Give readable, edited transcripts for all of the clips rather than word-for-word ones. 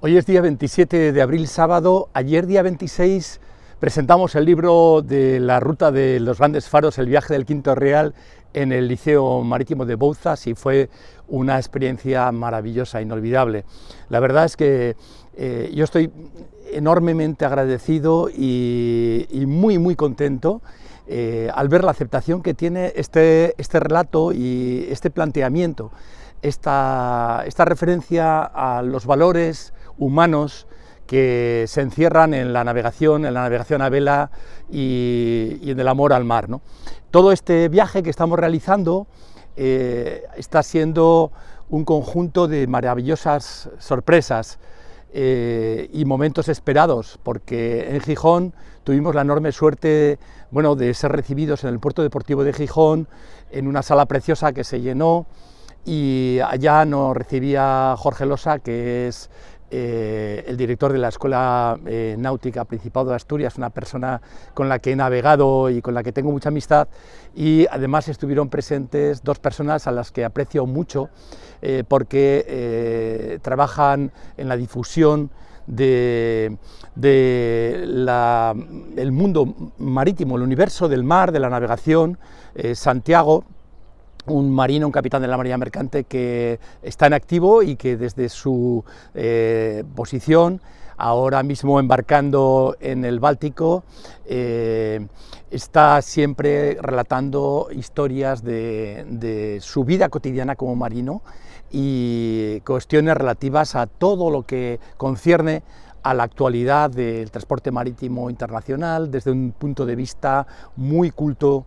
Hoy es día 27 de abril, sábado. Ayer, día 26, presentamos el libro de la ruta de los grandes faros, el viaje del Quinto Real, en el Liceo Marítimo de Bouzas, y fue una experiencia maravillosa, inolvidable. La verdad es que yo estoy enormemente agradecido y muy contento al ver la aceptación que tiene este relato y este planteamiento, esta referencia a los valores humanos que se encierran en la navegación a vela y en el amor al mar, ¿no? Todo este viaje que estamos realizando está siendo un conjunto de maravillosas sorpresas y momentos esperados, porque en Gijón tuvimos la enorme suerte, bueno, de ser recibidos en el Puerto Deportivo de Gijón, en una sala preciosa que se llenó, y allá nos recibía Jorge Losa, que es el director de la Escuela Náutica Principado de Asturias, una persona con la que he navegado y con la que tengo mucha amistad, y además estuvieron presentes dos personas a las que aprecio mucho porque trabajan en la difusión del mundo marítimo, el universo del mar, de la navegación. Santiago, un marino, un capitán de la Marina Mercante que está en activo y que desde su posición, ahora mismo embarcando en el Báltico, está siempre relatando historias de su vida cotidiana como marino y cuestiones relativas a todo lo que concierne a la actualidad del transporte marítimo internacional desde un punto de vista muy culto,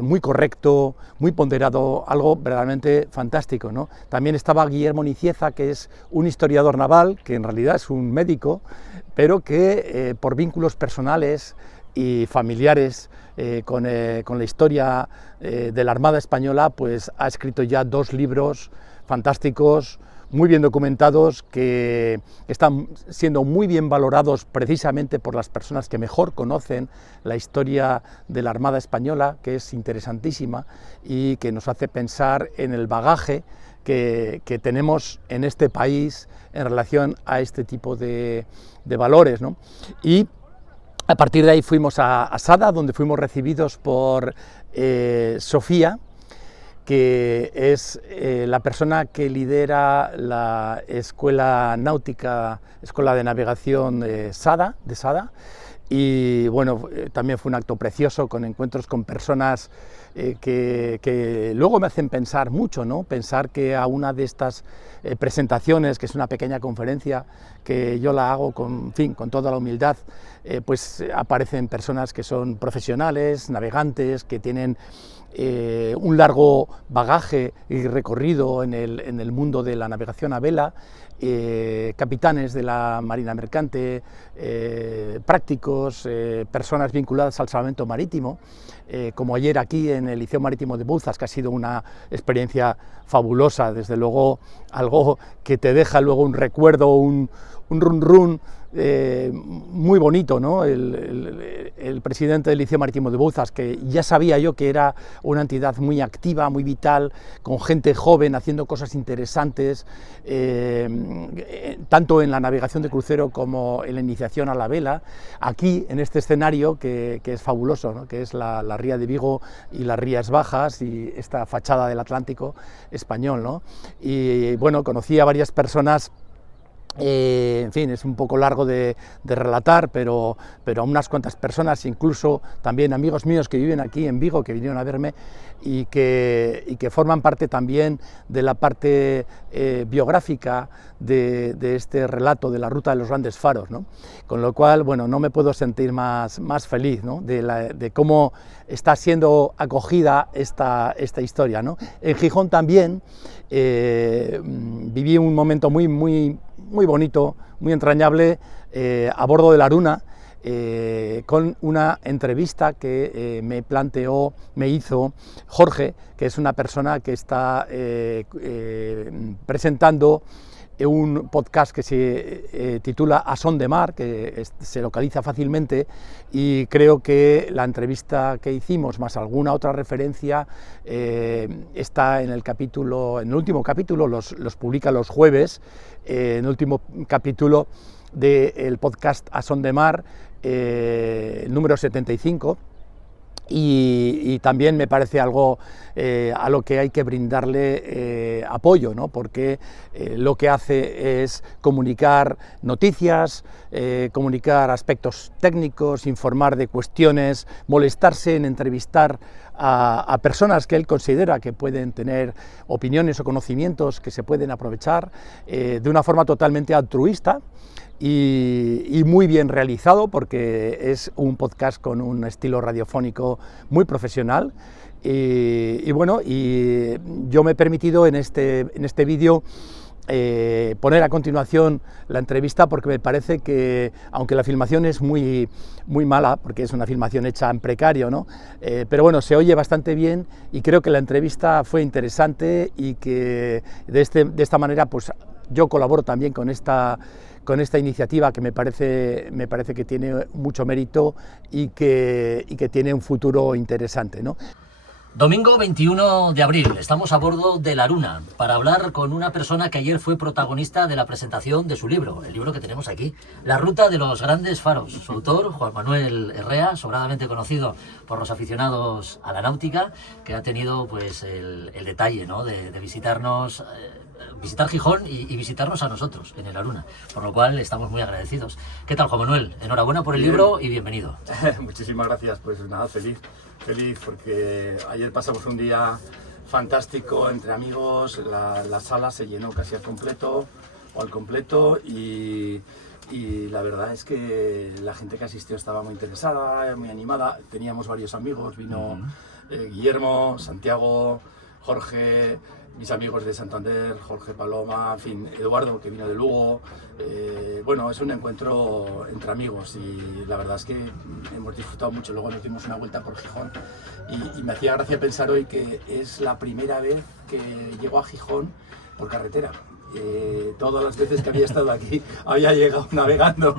muy correcto, muy ponderado, algo verdaderamente fantástico, ¿no? También estaba Guillermo Nicieza, que es un historiador naval, que en realidad es un médico, pero que por vínculos personales y familiares con la historia de la Armada Española, pues ha escrito ya dos libros fantásticos, muy bien documentados, que están siendo muy bien valorados precisamente por las personas que mejor conocen la historia de la Armada Española, que es interesantísima y que nos hace pensar en el bagaje que tenemos en este país en relación a este tipo de valores, ¿no? Y a partir de ahí fuimos a Sada, donde fuimos recibidos por Sofía, que es la persona que lidera la Escuela Náutica, Escuela de Navegación de Sada, y bueno, también fue un acto precioso, con encuentros con personas que luego me hacen pensar mucho, ¿no? Pensar que a una de estas presentaciones, que es una pequeña conferencia que yo la hago con toda la humildad, pues aparecen personas que son profesionales, navegantes, que tienen un largo bagaje y recorrido en el mundo de la navegación a vela, capitanes de la Marina Mercante, prácticos, personas vinculadas al salvamento marítimo, como ayer aquí en el Liceo Marítimo de Bouzas, que ha sido una experiencia fabulosa, desde luego algo que te deja luego un recuerdo, un run muy bonito, ¿no? El presidente del Liceo Marítimo de Bouzas, que ya sabía yo que era una entidad muy activa, muy vital, con gente joven haciendo cosas interesantes, tanto en la navegación de crucero como en la iniciación a la vela, aquí en este escenario que es fabuloso, ¿no? Que es la ría de Vigo y las Rías Bajas y esta fachada del Atlántico español, ¿no? Y bueno, conocí a varias personas. En fin, es un poco largo de relatar, pero a unas cuantas personas, incluso también amigos míos que viven aquí en Vigo, que vinieron a verme y que forman parte también de la parte biográfica de este relato de la ruta de los grandes faros, ¿no? Con lo cual, bueno, no me puedo sentir más feliz, ¿no? de cómo está siendo acogida esta historia, ¿no? En Gijón también viví un momento muy bonito, muy entrañable, a bordo de la Aruna, con una entrevista que me hizo Jorge, que es una persona que está presentando un podcast que se titula A Son de Mar, que se localiza fácilmente, y creo que la entrevista que hicimos, más alguna otra referencia, está en el capítulo, en el último capítulo, los publica los jueves, en el último capítulo del podcast A Son de Mar, número 75. Y también me parece algo a lo que hay que brindarle apoyo, ¿no? Porque lo que hace es comunicar noticias, comunicar aspectos técnicos, informar de cuestiones, molestarse en entrevistar a personas que él considera que pueden tener opiniones o conocimientos que se pueden aprovechar de una forma totalmente altruista. Y muy bien realizado, porque es un podcast con un estilo radiofónico muy profesional. Y bueno, y yo me he permitido en este vídeo poner a continuación la entrevista, porque me parece que, aunque la filmación es muy mala, porque es una filmación hecha en precario, ¿no? Pero bueno, se oye bastante bien y creo que la entrevista fue interesante y que de esta manera pues yo colaboro también con esta iniciativa, que me parece que tiene mucho mérito y que tiene un futuro interesante, ¿no? Domingo 21 de abril, estamos a bordo de La Aruna para hablar con una persona que ayer fue protagonista de la presentación de su libro, el libro que tenemos aquí, La Ruta de los Grandes Faros. Su autor, Juan Manuel Herrea, sobradamente conocido por los aficionados a la náutica, que ha tenido pues el detalle, ¿no?, de visitarnos, visitar Gijón y visitarnos a nosotros en el Aruna, por lo cual estamos muy agradecidos. ¿Qué tal, Juan Manuel? Enhorabuena por el libro y bienvenido. Muchísimas gracias, pues nada, feliz porque ayer pasamos un día fantástico entre amigos, la sala se llenó casi al completo y la verdad es que la gente que asistió estaba muy interesada, muy animada. Teníamos varios amigos, vino Guillermo, Santiago, Jorge, mis amigos de Santander, Jorge Paloma, en fin, Eduardo, que vino de Lugo. Bueno, es un encuentro entre amigos y la verdad es que hemos disfrutado mucho. Luego nos dimos una vuelta por Gijón y me hacía gracia pensar hoy que es la primera vez que llego a Gijón por carretera. Todas las veces que había estado aquí había llegado navegando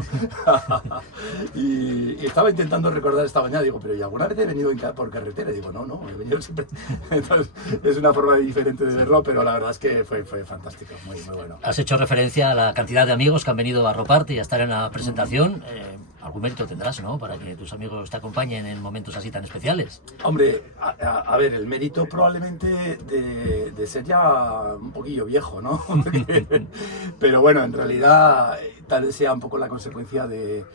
y estaba intentando recordar esta mañana, digo, pero ¿y alguna vez he venido por carretera? Y digo, no, he venido siempre. Entonces es una forma diferente de verlo, pero la verdad es que fue fantástico, muy bueno. Has hecho referencia a la cantidad de amigos que han venido a arroparte y a estar en la presentación. Algún mérito tendrás, ¿no?, para que tus amigos te acompañen en momentos así tan especiales. Hombre, a ver, el mérito probablemente de ser ya un poquillo viejo, ¿no? Pero bueno, en realidad tal vez sea un poco la consecuencia de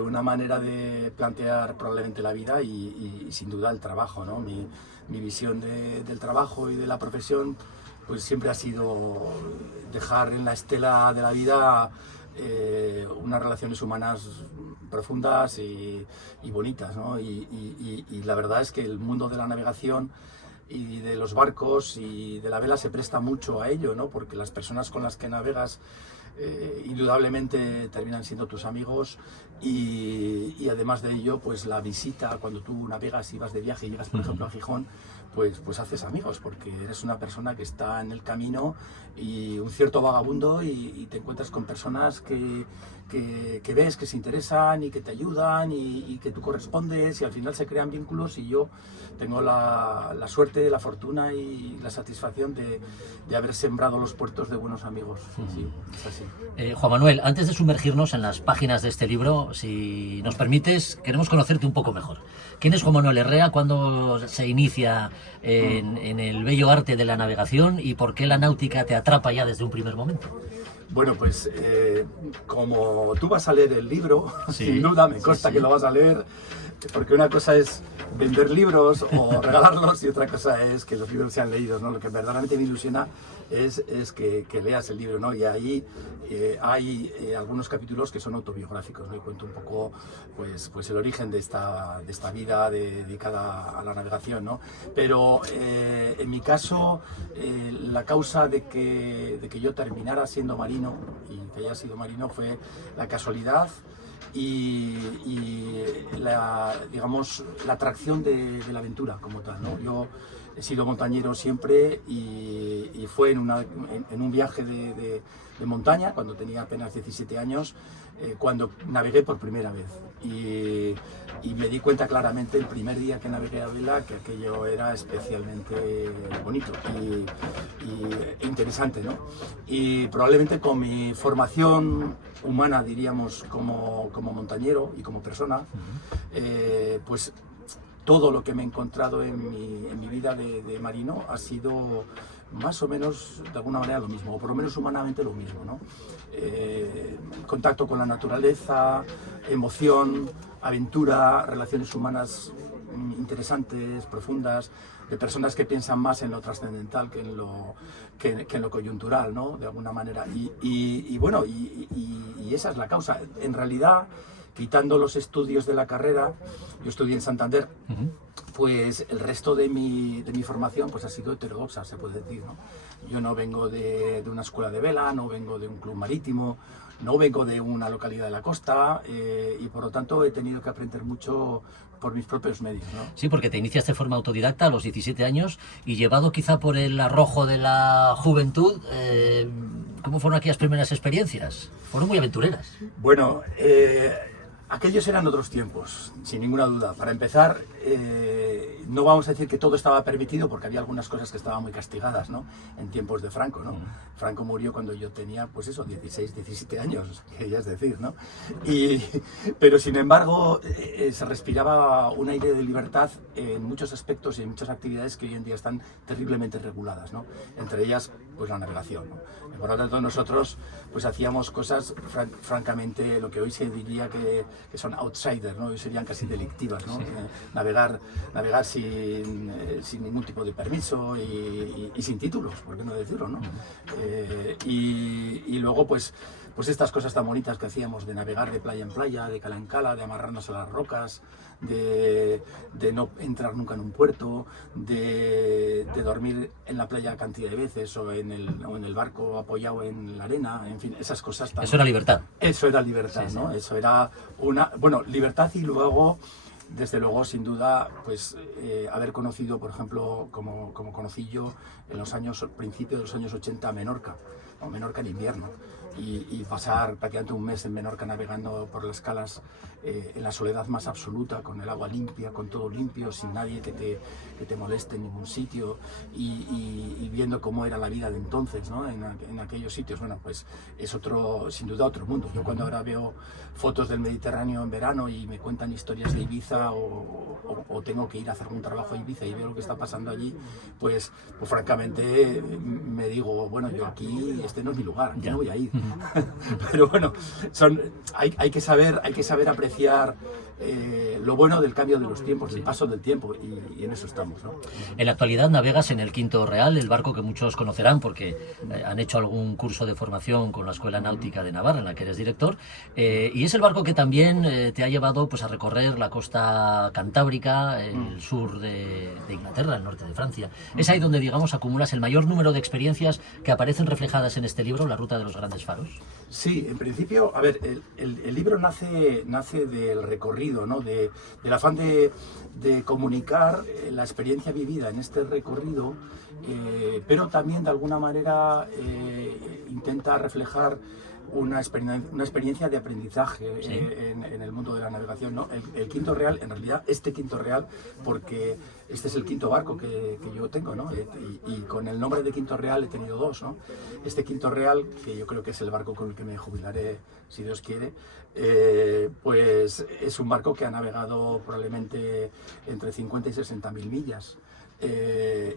una manera de plantear probablemente la vida y sin duda el trabajo, ¿no? Mi visión del trabajo y de la profesión pues siempre ha sido dejar en la estela de la vida unas relaciones humanas profundas y bonitas, ¿no? Y la verdad es que el mundo de la navegación y de los barcos y de la vela se presta mucho a ello, ¿no? Porque las personas con las que navegas indudablemente terminan siendo tus amigos y además de ello, pues la visita, cuando tú navegas y vas de viaje y llegas, por ejemplo, a Gijón, pues haces amigos, porque eres una persona que está en el camino y un cierto vagabundo y te encuentras con personas que ves que se interesan y que te ayudan y que tú correspondes y al final se crean vínculos y yo tengo la suerte, la fortuna y la satisfacción de haber sembrado los puertos de buenos amigos. Sí, es así. Juan Manuel, antes de sumergirnos en las páginas de este libro, si nos permites, queremos conocerte un poco mejor. ¿Quién es Juan Manuel Herrea? ¿Cuándo se inicia en el bello arte de la navegación y por qué la náutica te atrapa ya desde un primer momento? Bueno, pues como tú vas a leer el libro, sí, sin duda me consta que lo vas a leer, porque una cosa es vender libros o regalarlos y otra cosa es que los libros sean leídos, ¿no? Lo que verdaderamente me ilusiona es que leas el libro, ¿no? Y ahí hay algunos capítulos que son autobiográficos, ¿no? Y cuento un poco pues el origen de esta vida dedicada a la navegación, ¿no? Pero en mi caso la causa de que yo terminara siendo marino y que haya sido marino fue la casualidad y digamos, la atracción de la aventura como tal, ¿no? Yo he sido montañero siempre y fue en un viaje de montaña, cuando tenía apenas 17 años, cuando navegué por primera vez. Y me di cuenta claramente el primer día que navegué a vela que aquello era especialmente bonito e interesante, ¿no? Y probablemente con mi formación humana, diríamos, como montañero y como persona, pues todo lo que me he encontrado en mi vida de marino ha sido más o menos de alguna manera lo mismo, o por lo menos humanamente lo mismo, ¿no? Contacto con la naturaleza, emoción, aventura, relaciones humanas interesantes, profundas, de personas que piensan más en lo trascendental que en lo coyuntural, ¿no? De alguna manera. Y bueno, esa es la causa. En realidad, quitando los estudios de la carrera, yo estudié en Santander, pues el resto de mi formación pues ha sido heterodoxa, se puede decir, ¿no? Yo no vengo de una escuela de vela, no vengo de un club marítimo, no vengo de una localidad de la costa, y por lo tanto he tenido que aprender mucho por mis propios medios, ¿no? Sí, porque te iniciaste de forma autodidacta a los 17 años y llevado quizá por el arrojo de la juventud, ¿cómo fueron aquellas primeras experiencias? Fueron muy aventureras. Bueno, aquellos eran otros tiempos, sin ninguna duda. Para empezar, no vamos a decir que todo estaba permitido, porque había algunas cosas que estaban muy castigadas, ¿no? En tiempos de Franco, ¿no? Franco murió cuando yo tenía, pues eso, 16, 17 años, querías decir, ¿no? Pero sin embargo, se respiraba un aire de libertad en muchos aspectos y en muchas actividades que hoy en día están terriblemente reguladas, ¿no? Entre ellas, pues la navegación, ¿no? Por lo tanto, nosotros pues hacíamos cosas francamente, lo que hoy se diría que son outsiders, ¿no? Hoy serían casi delictivas, ¿no? Navegar sin ningún tipo de permiso y sin títulos, por qué no decirlo, ¿no? Y luego pues estas cosas tan bonitas que hacíamos de navegar de playa en playa, de cala en cala, de amarrarnos a las rocas, de no entrar nunca en un puerto, de dormir en la playa cantidad de veces o en el barco apoyado en la arena, en fin, esas cosas tan... Eso era libertad. Eso era libertad, sí, ¿no? Sí. Eso era libertad y luego, desde luego, sin duda, pues haber conocido, por ejemplo, como conocí yo en principios de los años 80 Menorca en invierno, y pasar prácticamente un mes en Menorca navegando por las calas en la soledad más absoluta, con el agua limpia, con todo limpio, sin nadie que te moleste en ningún sitio, y viendo cómo era la vida de entonces, ¿no? En aquellos sitios. Bueno, pues es sin duda otro mundo. Yo cuando ahora veo fotos del Mediterráneo en verano y me cuentan historias de Ibiza o tengo que ir a hacer un trabajo a Ibiza y veo lo que está pasando allí, pues francamente me digo, bueno, yo aquí, este no es mi lugar, ya no voy a ir. Pero bueno, hay que saber apreciar lo bueno del cambio de los tiempos, el paso del tiempo, y en eso estamos, ¿no? En la actualidad navegas en el Quinto Real, el barco que muchos conocerán porque han hecho algún curso de formación con la Escuela Náutica de Navarra, en la que eres director, y es el barco que también te ha llevado pues a recorrer la costa cantábrica, el sur de Inglaterra, el norte de Francia. Es ahí donde, digamos, acumulas el mayor número de experiencias que aparecen reflejadas en este libro, La Ruta de los Grandes Faros. Sí, en principio, a ver, el libro nace del recorrido, ¿no? Del afán de comunicar la experiencia vivida en este recorrido, pero también de alguna manera intenta reflejar una experiencia de aprendizaje, ¿sí? En el mundo de la navegación, ¿no? El Quinto Real, en realidad, este Quinto Real, porque este es el quinto barco que yo tengo, ¿no? Y con el nombre de Quinto Real he tenido dos, ¿no? Este Quinto Real, que yo creo que es el barco con el que me jubilaré, si Dios quiere, pues es un barco que ha navegado probablemente entre 50 y 60.000 millas.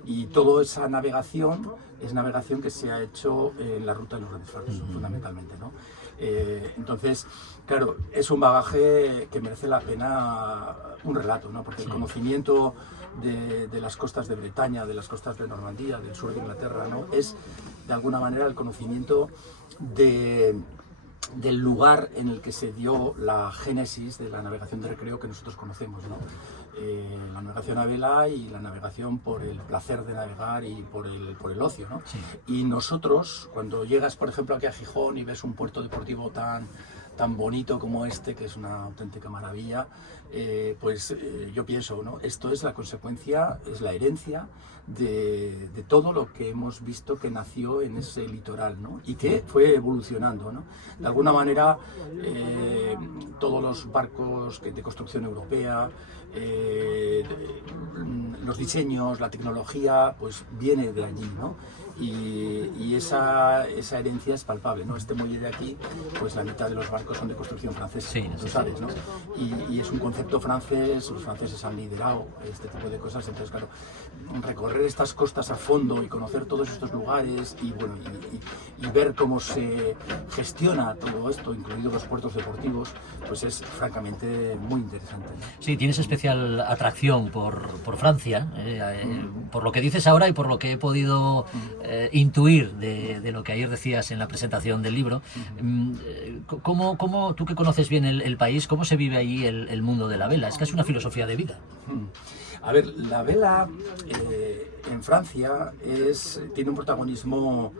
Y toda esa navegación es navegación que se ha hecho en la ruta de los Grandes Faros, fundamentalmente, ¿no? Entonces, claro, es un bagaje que merece la pena un relato, ¿no? Porque el conocimiento de las costas de Bretaña, de las costas de Normandía, del sur de Inglaterra, ¿no? Es de alguna manera el conocimiento del lugar en el que se dio la génesis de la navegación de recreo que nosotros conocemos, ¿no? La navegación a vela y la navegación por el placer de navegar y por el ocio, ¿no? Sí. Y nosotros, cuando llegas, por ejemplo, aquí a Gijón y ves un puerto deportivo tan tan bonito como este, que es una auténtica maravilla, yo pienso, ¿no? Esto es la consecuencia, es la herencia de todo lo que hemos visto que nació en ese litoral, ¿no? Y que fue evolucionando, ¿no? De alguna manera, todos los barcos de construcción europea, los diseños, la tecnología, pues viene de allí, ¿no? Y esa herencia es palpable, ¿no? Este muelle de aquí, pues la mitad de los barcos son de construcción francesa, Sí, tú sabes, ¿no? Y es un concepto francés, los franceses han liderado este tipo de cosas, entonces claro, recorrer estas costas a fondo y conocer todos estos lugares y bueno, y ver cómo se gestiona todo esto, incluidos los puertos deportivos, pues es francamente muy interesante, ¿no? Sí, tienes especial atracción por Francia, por lo que dices ahora y por lo que he podido intuir de lo que ayer decías en la presentación del libro. ¿Cómo tú que conoces bien el país, cómo se vive allí el mundo de la vela? Es que es una filosofía de vida. A ver, la vela en Francia tiene un protagonismo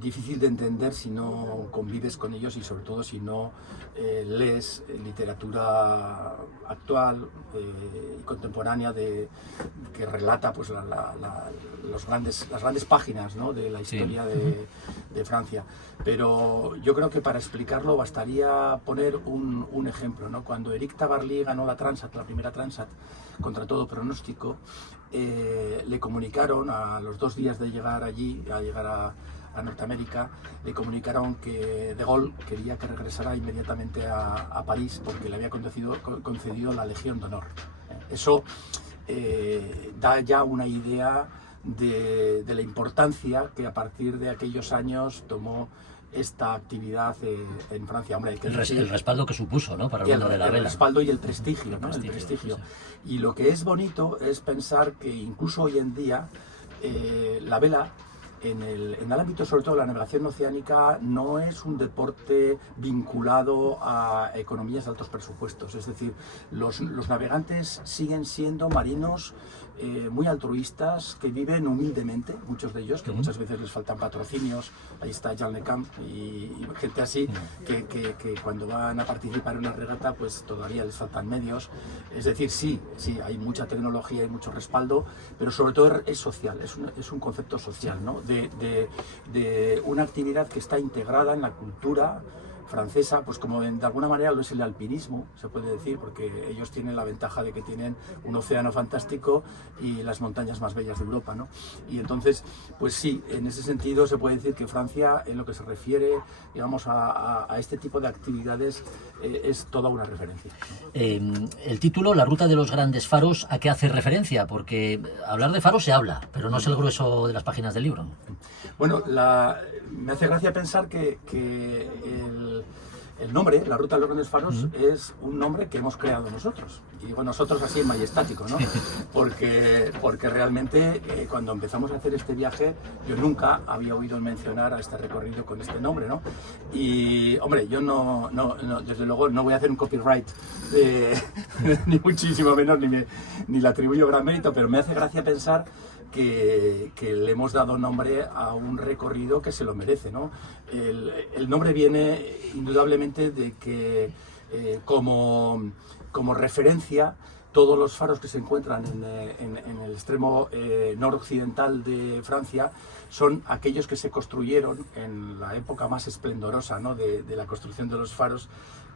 difícil de entender si no convives con ellos y sobre todo si no lees literatura actual y contemporánea que relata pues las grandes páginas, ¿no?, de la historia de Francia. Pero yo creo que para explicarlo bastaría poner un ejemplo, ¿no? Cuando Éric Tabarly ganó la primera Transat, contra todo pronóstico, le comunicaron a los 2 días de llegar allí, a Norteamérica, le comunicaron que De Gaulle quería que regresara inmediatamente a París porque le había concedido la Legión de Honor. Eso da ya una idea de la importancia que a partir de aquellos años tomó esta actividad en Francia. Hombre, hay que el respaldo que supuso, ¿no?, para el mundo de la vela. El respaldo y el prestigio, ¿no? El prestigio. Sí. Y lo que es bonito es pensar que incluso hoy en día la vela, en el ámbito sobre todo de la navegación oceánica, no es un deporte vinculado a economías de altos presupuestos. Es decir, los navegantes siguen siendo marinos muy altruistas, que viven humildemente, muchos de ellos, que muchas veces les faltan patrocinios. Ahí está Jean Le Camp y gente así, que cuando van a participar en una regata pues todavía les faltan medios. Es decir, sí, hay mucha tecnología y mucho respaldo, pero sobre todo es social, es un concepto social, ¿no? De una actividad que está integrada en la cultura francesa, pues como de alguna manera lo es el alpinismo, se puede decir, porque ellos tienen la ventaja de que tienen un océano fantástico y las montañas más bellas de Europa, ¿no? Y entonces, pues sí, en ese sentido se puede decir que Francia, en lo que se refiere, digamos, a este tipo de actividades, es toda una referencia, ¿no? El título, La ruta de los grandes faros, ¿a qué hace referencia? Porque hablar de faros se habla, pero no es el grueso de las páginas del libro. Bueno, me hace gracia pensar que el nombre, La ruta de los grandes faros, es un nombre que hemos creado nosotros. Y digo nosotros así en majestático, ¿no? Porque realmente cuando empezamos a hacer este viaje, yo nunca había oído mencionar a este recorrido con este nombre, ¿no? Y, hombre, yo no desde luego no voy a hacer un copyright, ni muchísimo menos, ni le atribuyo gran mérito, pero me hace gracia pensar que le hemos dado nombre a un recorrido que se lo merece, ¿no? El nombre viene indudablemente de que como referencia, todos los faros que se encuentran en el extremo noroccidental de Francia son aquellos que se construyeron en la época más esplendorosa, ¿no?, de la construcción de los faros,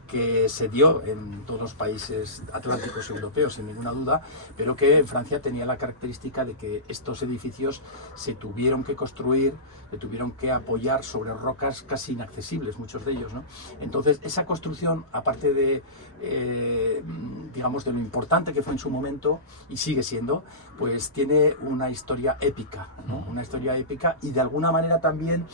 que se dio en todos los países atlánticos europeos, sin ninguna duda, pero que en Francia tenía la característica de que estos edificios se tuvieron que construir, se tuvieron que apoyar sobre rocas casi inaccesibles, muchos de ellos, ¿no? Entonces, esa construcción, aparte de, digamos, de lo importante que fue en su momento, y sigue siendo, pues tiene una historia épica, ¿no? Una historia épica y de alguna manera también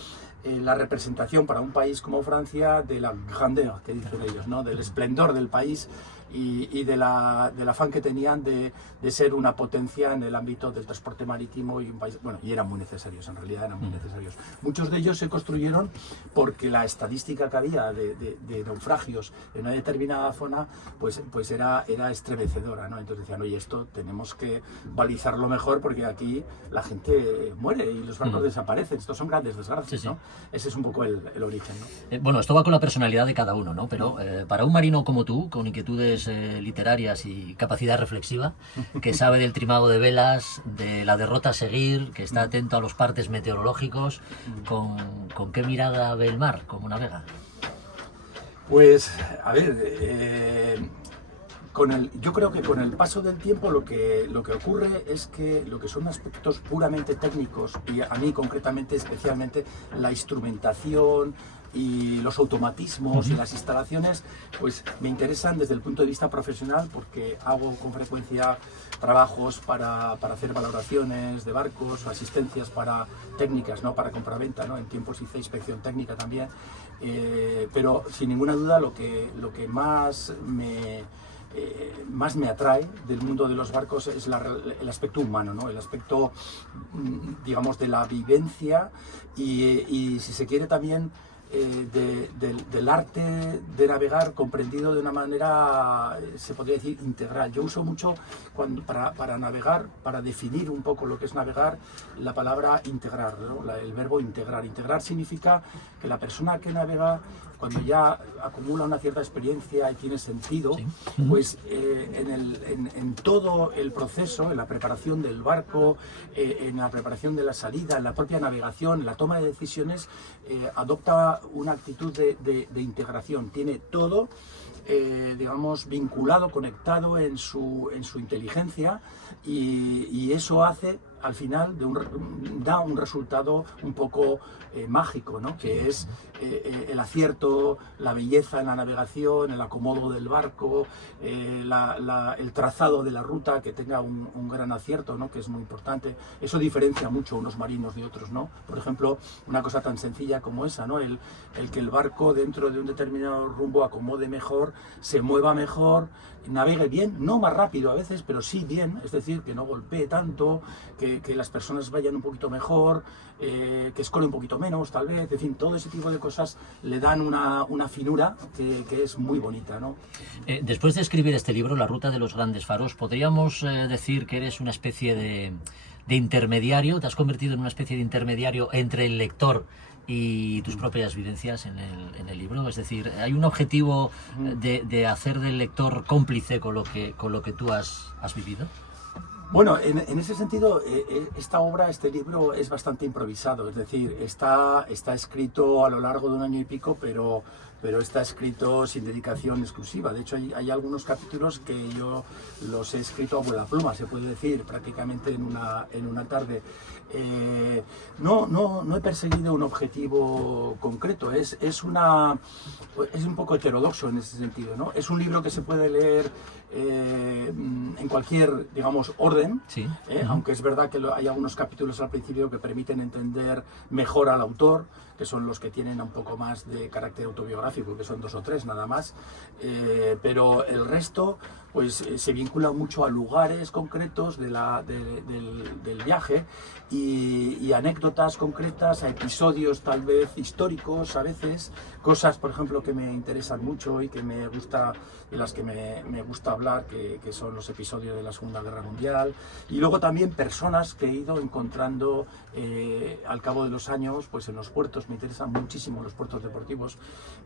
la representación para un país como Francia de la grandeur, que dicen ellos, ¿no?, del esplendor del país, y del afán que tenían de ser una potencia en el ámbito del transporte marítimo, y un país, bueno, y eran muy necesarios, en realidad eran muy necesarios. Muchos de ellos se construyeron porque la estadística que había de naufragios en una determinada zona pues era estremecedora, ¿no? Entonces decían, oye, esto tenemos que balizarlo mejor porque aquí la gente muere y los barcos desaparecen. Estos son grandes desgracias, ¿no? Ese es un poco el origen, ¿no? Bueno, esto va con la personalidad de cada uno, ¿no? Pero para un marino como tú, con inquietudes literarias y capacidad reflexiva, que sabe del trimado de velas, de la derrota a seguir, que está atento a los partes meteorológicos, ¿con qué mirada ve el mar? ¿Cómo navega? Pues, a ver, yo creo que con el paso del tiempo lo que ocurre es que lo que son aspectos puramente técnicos, y a mí concretamente, especialmente la instrumentación y los automatismos y las instalaciones, pues me interesan desde el punto de vista profesional, porque hago con frecuencia trabajos para hacer valoraciones de barcos, o asistencias para técnicas, ¿no? Para compraventa, ¿no? En tiempos hice inspección técnica también, pero sin ninguna duda lo que más me atrae del mundo de los barcos es el aspecto humano, ¿no? El aspecto, digamos, de la vivencia y si se quiere también del arte de navegar comprendido de una manera, se podría decir, integral. Yo uso mucho para navegar, para definir un poco lo que es navegar, la palabra integrar, ¿no? El verbo integrar. Integrar significa que la persona que navega, cuando ya acumula una cierta experiencia y tiene sentido, pues en todo el proceso, en la preparación del barco, en la preparación de la salida, en la propia navegación, en la toma de decisiones, adopta una actitud de integración. Tiene todo, digamos, vinculado, conectado en su inteligencia, y eso hace, al final, da un resultado un poco mágico, ¿no? Que es el acierto, la belleza en la navegación, el acomodo del barco, el trazado de la ruta, que tenga un gran acierto, ¿no? Que es muy importante. Eso diferencia mucho a unos marinos de otros, ¿no? Por ejemplo, una cosa tan sencilla como esa, ¿no? El que el barco dentro de un determinado rumbo acomode mejor, se mueva mejor, navegue bien, no más rápido a veces, pero sí bien, es decir, que no golpee tanto, que las personas vayan un poquito mejor, que escore un poquito menos, tal vez, en fin, todo ese tipo de cosas le dan una finura que es muy bonita, ¿no? Después de escribir este libro, La ruta de los grandes faros, ¿podríamos decir que eres una especie de intermediario? ¿Te has convertido en una especie de intermediario entre el lector y tus propias vivencias en el libro? Es decir, ¿hay un objetivo de hacer del lector cómplice con lo que tú has vivido? Bueno, en ese sentido, esta obra, este libro, es bastante improvisado, es decir, está escrito a lo largo de un año y pico, pero está escrito sin dedicación exclusiva. De hecho, hay algunos capítulos que yo los he escrito a vuela pluma, se puede decir, prácticamente en una tarde. No he perseguido un objetivo concreto, es un poco heterodoxo en ese sentido, ¿no? Es un libro que se puede leer en cualquier, digamos, orden, sí. Aunque es verdad que hay algunos capítulos al principio que permiten entender mejor al autor, que son los que tienen un poco más de carácter autobiográfico, que son 2 o 3 nada más, pero el resto pues se vincula mucho a lugares concretos del viaje y anécdotas concretas, a episodios tal vez históricos, a veces cosas, por ejemplo, que me interesan mucho y que me gusta, de las que me gusta hablar, que son los episodios de la Segunda Guerra Mundial, y luego también personas que he ido encontrando al cabo de los años, pues en los puertos. Me interesan muchísimo los puertos deportivos,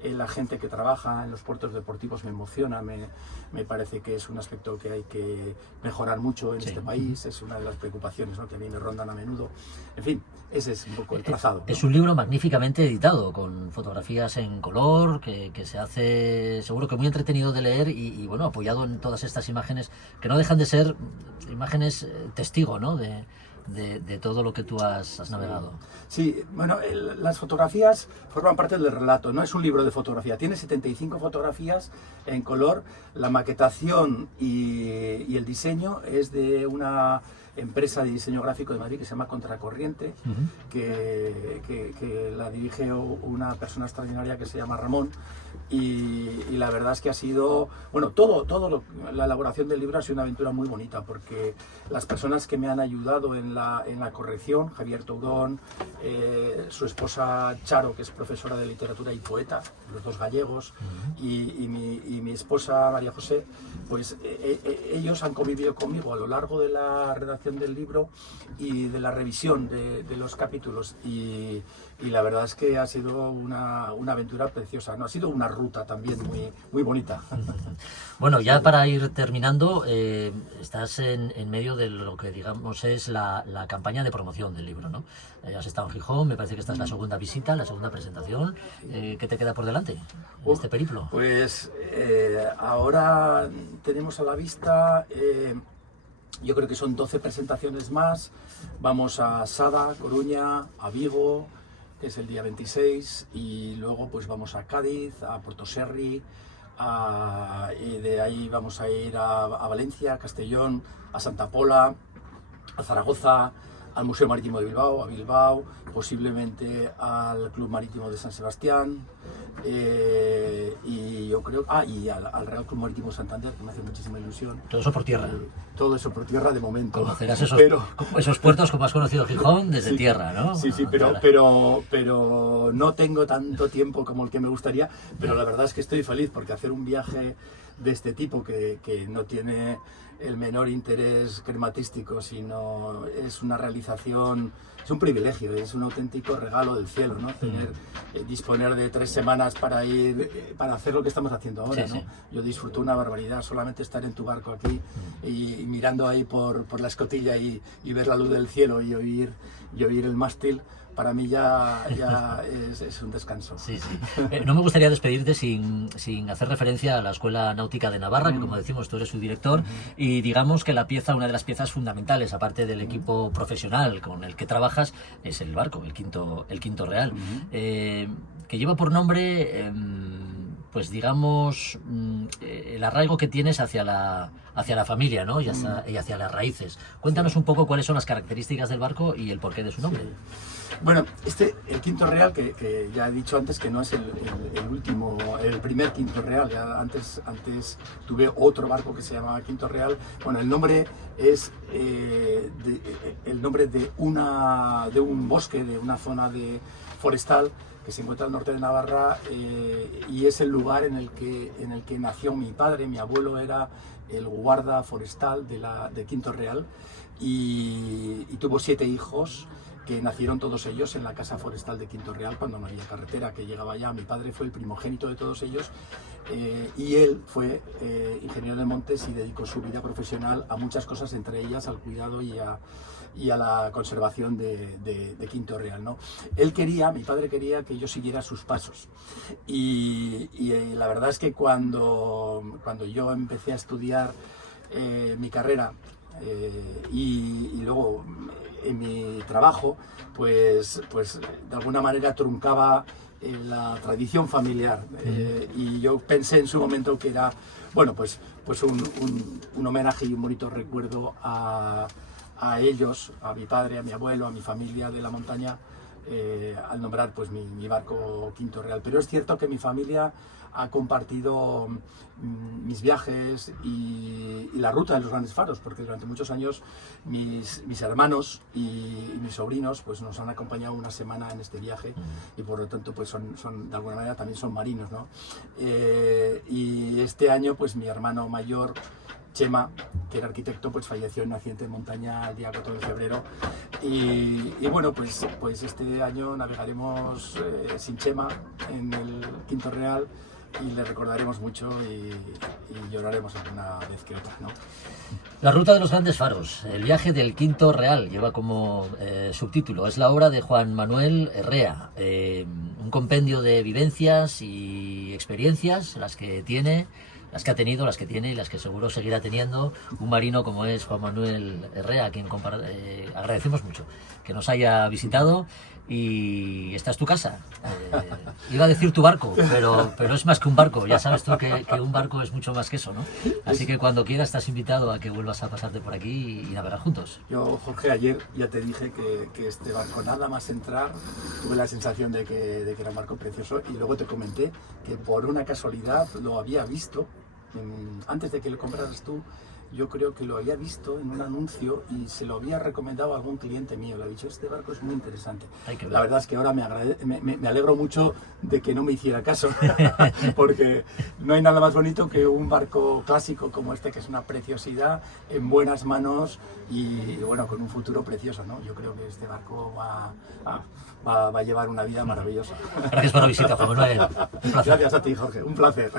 la gente que trabaja en los puertos deportivos me emociona, me parece que es un aspecto que hay que mejorar mucho en este país, es una de las preocupaciones, ¿no?, que a mí me rondan a menudo. En fin, ese es un poco el trazado, ¿no? Es un libro magníficamente editado, con fotografías en color, que se hace seguro que muy entretenido de leer y bueno, apoyado en todas estas imágenes que no dejan de ser imágenes testigo, ¿no?, de todo lo que tú has navegado. Sí, bueno, las fotografías forman parte del relato, no es un libro de fotografía, tiene 75 fotografías en color. La maquetación y el diseño es de una empresa de diseño gráfico de Madrid que se llama Contracorriente, que la dirige una persona extraordinaria que se llama Ramón, y la verdad es que ha sido, bueno, la elaboración del libro ha sido una aventura muy bonita, porque las personas que me han ayudado en la corrección, Javier Toudón, su esposa Charo, que es profesora de literatura y poeta, los dos gallegos, y mi esposa María José, pues ellos han convivido conmigo a lo largo de la redacción del libro y de la revisión de los capítulos, y la verdad es que ha sido una aventura preciosa, ¿no? Ha sido una ruta también muy bonita. Bueno, ya para ir terminando, estás en medio de lo que digamos es la campaña de promoción del libro, ¿no? Has estado en Gijón, me parece que esta es la segunda visita, la segunda presentación. ¿Qué te queda por delante en este periplo? Pues ahora tenemos a la vista, yo creo que son 12 presentaciones más. Vamos a Sada, Coruña, a Vigo, que es el día 26, y luego pues vamos a Cádiz, a Portoserri, y de ahí vamos a ir a Valencia, a Castellón, a Santa Pola, a Zaragoza, al Museo Marítimo de Bilbao, a Bilbao, posiblemente al Club Marítimo de San Sebastián, y yo creo, y al Real Club Marítimo de Santander, que me hace muchísima ilusión. Todo eso por tierra. Todo eso por tierra de momento. Conocerás esos puertos como has conocido Gijón desde tierra, ¿no? Sí, pero no tengo tanto tiempo como el que me gustaría, pero la verdad es que estoy feliz porque hacer un viaje de este tipo que no tiene el menor interés crematístico, sino es una realización, es un privilegio, es un auténtico regalo del cielo, ¿no? Disponer de 3 semanas para hacer lo que estamos haciendo ahora, sí, ¿no? sí. Yo disfruto una barbaridad, solamente estar en tu barco aquí y mirando ahí por la escotilla y ver la luz del cielo y oír el mástil. Para mí ya es un descanso. Sí, sí. No me gustaría despedirte sin hacer referencia a la Escuela Náutica de Navarra, que como decimos tú eres su director, y digamos que una de las piezas fundamentales, aparte del equipo profesional con el que trabajas, es el barco, el Quinto Real, que lleva por nombre, pues digamos, el arraigo que tienes hacia la familia, ¿no? y hacia las raíces. Cuéntanos un poco cuáles son las características del barco y el porqué de su nombre. Bueno, el Quinto Real, que ya he dicho antes que no es el primer Quinto Real, ya antes tuve otro barco que se llamaba Quinto Real. Bueno, el nombre es el nombre de un bosque, de una zona forestal que se encuentra al norte de Navarra, y es el lugar en el que nació mi padre. Mi abuelo era el guarda forestal de Quinto Real y tuvo 7 hijos que nacieron todos ellos en la casa forestal de Quinto Real cuando no había carretera que llegaba allá. Mi padre fue el primogénito de todos ellos, y él fue ingeniero de montes y dedicó su vida profesional a muchas cosas, entre ellas al cuidado y a la conservación de Quinto Real, ¿no? Mi padre quería que yo siguiera sus pasos, y la verdad es que cuando yo empecé a estudiar mi carrera, y luego en mi trabajo, pues de alguna manera truncaba la tradición familiar, y yo pensé en su momento que era, bueno, pues un homenaje y un bonito recuerdo a ellos, a mi padre, a mi abuelo, a mi familia de la montaña, al nombrar pues mi barco Quinto Real. Pero es cierto que mi familia ha compartido mis viajes y la ruta de los grandes faros, porque durante muchos años mis hermanos y mis sobrinos pues nos han acompañado una semana en este viaje, y por lo tanto pues son de alguna manera también son marinos, ¿no? Y este año pues mi hermano mayor, Chema, que era arquitecto, pues falleció en un accidente de montaña el día 4 de febrero, y bueno, pues este año navegaremos sin Chema en el Quinto Real, y le recordaremos mucho y lloraremos alguna vez que otra, ¿no? La ruta de los grandes faros, el viaje del Quinto Real, lleva como subtítulo, es la obra de Juan Manuel Herrea, un compendio de vivencias y experiencias, las que ha tenido, las que tiene y las que seguro seguirá teniendo un marino como es Juan Manuel Herrea, a quien agradecemos mucho que nos haya visitado. y esta es tu casa. Iba a decir tu barco, pero es más que un barco. Ya sabes tú que un barco es mucho más que eso, ¿no? Así que cuando quieras estás invitado a que vuelvas a pasarte por aquí y navegar juntos. Yo, Jorge, ayer ya te dije que este barco, nada más entrar, tuve la sensación de que era un barco precioso, y luego te comenté que por una casualidad lo había visto, antes de que lo compraras tú. Yo creo que lo había visto en un anuncio y se lo había recomendado a algún cliente mío. Le ha dicho, este barco es muy interesante. La verdad es que ahora me alegro mucho de que no me hiciera caso, porque no hay nada más bonito que un barco clásico como este, que es una preciosidad, en buenas manos y bueno, con un futuro precioso, ¿no? Yo creo que este barco va a llevar una vida maravillosa. Gracias por la visita, Juan Manuel. Un placer. Gracias a ti, Jorge. Un placer.